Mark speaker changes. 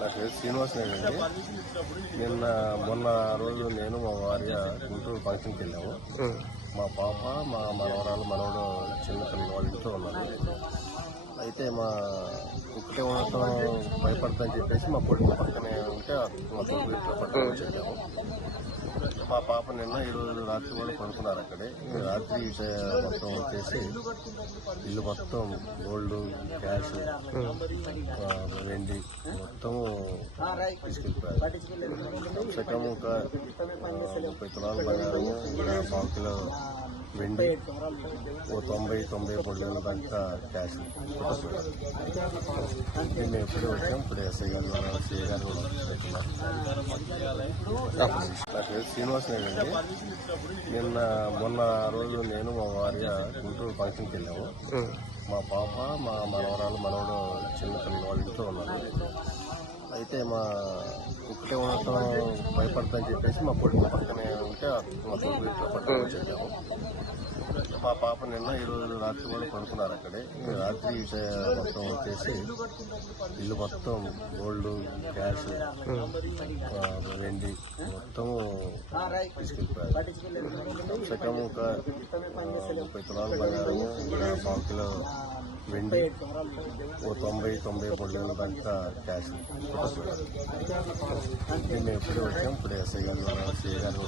Speaker 1: నా పేరు శ్రీనివాస్ నాయుడు అండి. నిన్న మొన్న రోజు నేను మా భార్య గుంటూరు ఫంక్షన్కి వెళ్ళాము. మా పాప మా మనవరాలు మనవడు చిన్న పిల్లలు వాళ్ళ ఇంట్లో ఉన్నారు. అయితే మా ఒకటే ఉండటం భయపడతాని చెప్పేసి మా కొడుకు పక్కనే ఉంటే మా కొడుకు ఇంట్లో పక్కన వెళ్ళాము. మా పాప నిన్న ఈరోజు రాత్రి కూడా పడుకున్నారు అక్కడే. రాత్రి మొత్తం వచ్చేసి ఇల్లు మొత్తం గోల్డ్ క్యాష్ వెండి మొత్తం తీసుకెళ్ళిపోయారు. సగం ఒక ముప్పై తులాలు బంగారం ఇంకా వెండి ఓ తొంభై తొంభై మూడు వేల దాకా క్యాష్. మేము ఎప్పుడే వచ్చాం ఇప్పుడు ఎస్ఐ గారు సిఐ గారు కూడా వచ్చేస్తున్నారు. నా పేరు శ్రీనివాస్ అండి. నిన్న మొన్న రోజు నేను మా భార్య గుంటూరు ఫంక్షన్కి వెళ్ళాము. మా పాప మా మనవరాలు మనవడు చిన్న పిల్లలు వాళ్ళ ఇంట్లో ఉన్నారు. అయితే మా ఒకటే ఉండటం భయపడతాని చెప్పేసి మా కొడుకు పక్కనే ఉంటే మా కొడుకు ఇంట్లో వచ్చి వెళ్ళాము మా పాప నిన్న ఈరోజు రాత్రి కూడా పడుకున్నారు అక్కడే. రాత్రి మొత్తం వచ్చేసి ఇల్లు మొత్తం గోల్డ్ క్యాష్ వెండి మొత్తం తీసుకెళ్ళిపోయారు. సగం ఒక ముప్పై తులాలు బంగారము ఇంకా పావు కిలో వెండి ఓ తొంభై తొంభై మూడు వేల దాకా క్యాష్ మేము ఎప్పుడే వచ్చాం ఇప్పుడు ఎస్ఐ గారు సిఐ గారు